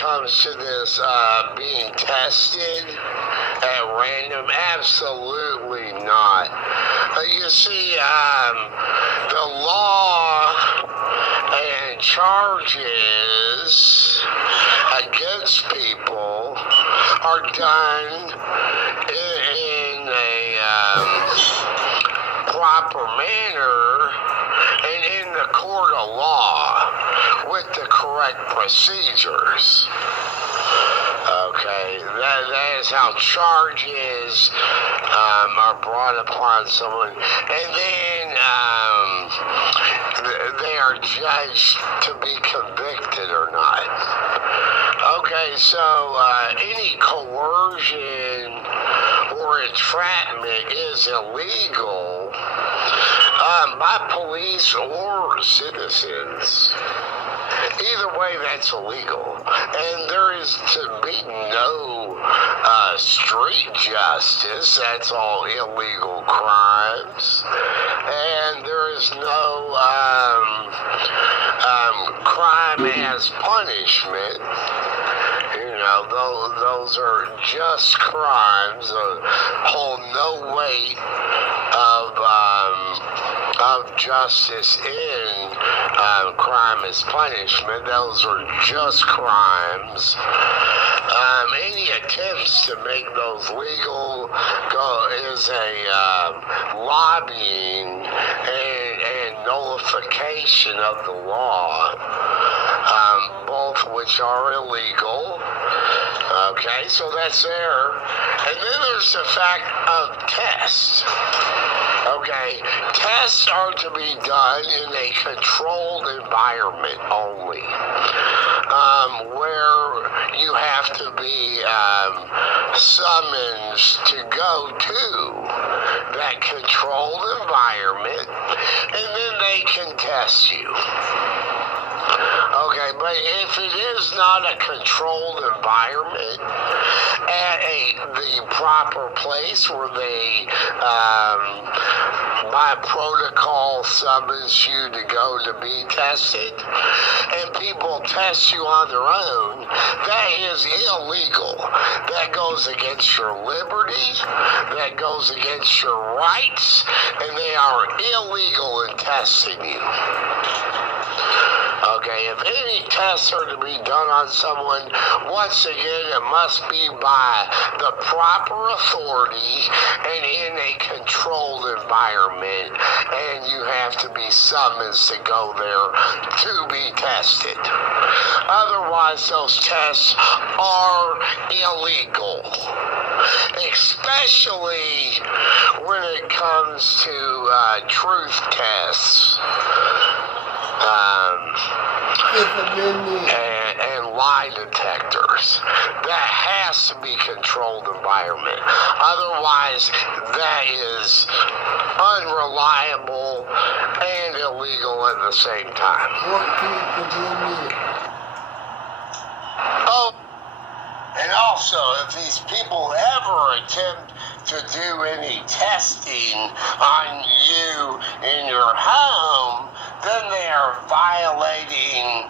comes to this being tested at random, absolutely not. You see, the law and charges against people are done in a proper manner and in the court of law with the correct procedures. Okay, that is how charges are brought upon someone, and then they are judged to be convicted or not. Okay, so any coercion or entrapment is illegal by police or citizens. Either way, that's illegal. And there is to be no street justice. That's all illegal crimes. And there is no crime as punishment. You know, those are just crimes that hold no weight of justice in crime as punishment. Those are just crimes. Any attempts to make those legal is a lobbying and nullification of the law, both which are illegal. Okay, so that's there. And then there's the fact of tests. Okay, tests are to be done in a controlled environment only, where you have to be summoned to go to that controlled environment, and then they can test you. Okay, but if it is not a controlled environment at the proper place where they, by protocol, summons you to go to be tested, and people test you on their own, that is illegal. That goes against your liberty, that goes against your rights, and they are illegal in testing you. Okay, if any tests are to be done on someone, once again, it must be by the proper authority and in a controlled environment, and you have to be summoned to go there to be tested. Otherwise, those tests are illegal, especially when it comes to truth tests. And lie detectors. That has to be controlled environment. Otherwise, that is unreliable and illegal at the same time. Oh, and also, if these people ever attempt to do any testing on you in your home, then they are violating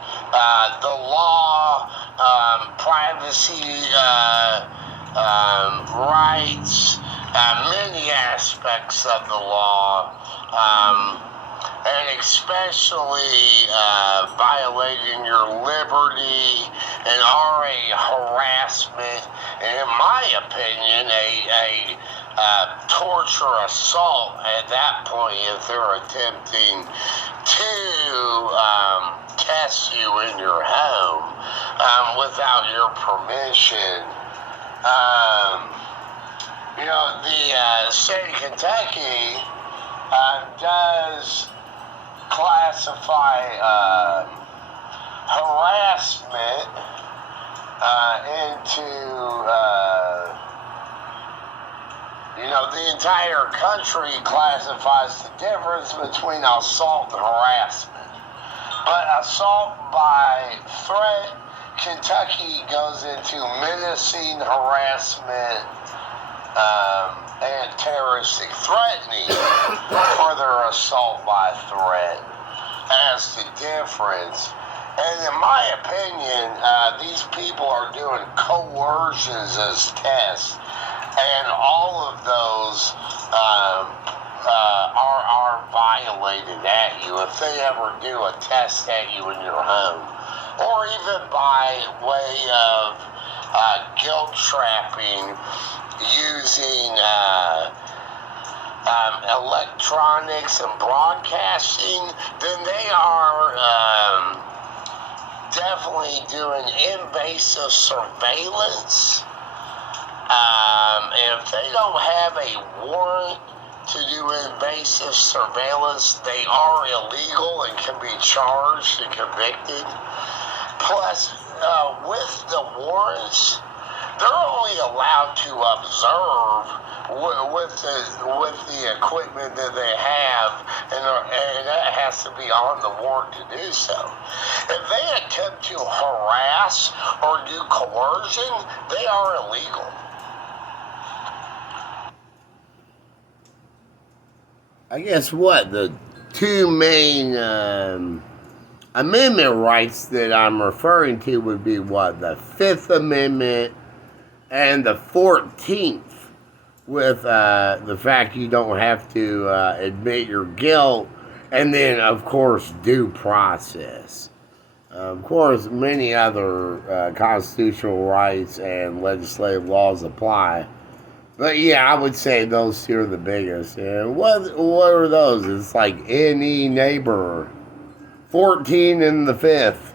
the law, privacy rights, many aspects of the law, and especially violating your liberty and are a harassment, and in my opinion, a torture assault at that point if they're attempting to test you in your home without your permission. You know, the state of Kentucky does classify harassment into you know, the entire country classifies the difference between assault and harassment. But assault by threat, Kentucky goes into menacing, harassment, and terroristic threatening for their assault by threat as the difference. And in my opinion, these people are doing coercions as tests, and all of those are violated at you if they ever do a test at you in your home, or even by way of guilt trapping using electronics and broadcasting, then they are definitely doing invasive surveillance. And if they don't have a warrant to do invasive surveillance, they are illegal and can be charged and convicted. Plus, with the warrants, they're only allowed to observe with the equipment that they have, and that has to be on the warrant to do so. If they attempt to harass or do coercion, they are illegal. I guess what the two main amendment rights that I'm referring to would be what, the Fifth Amendment and the 14th, with the fact you don't have to admit your guilt, and then of course due process. Of course, many other constitutional rights and legislative laws apply. But yeah, I would say those two are the biggest. And what are those? It's like any neighbor. 14 and the 5th.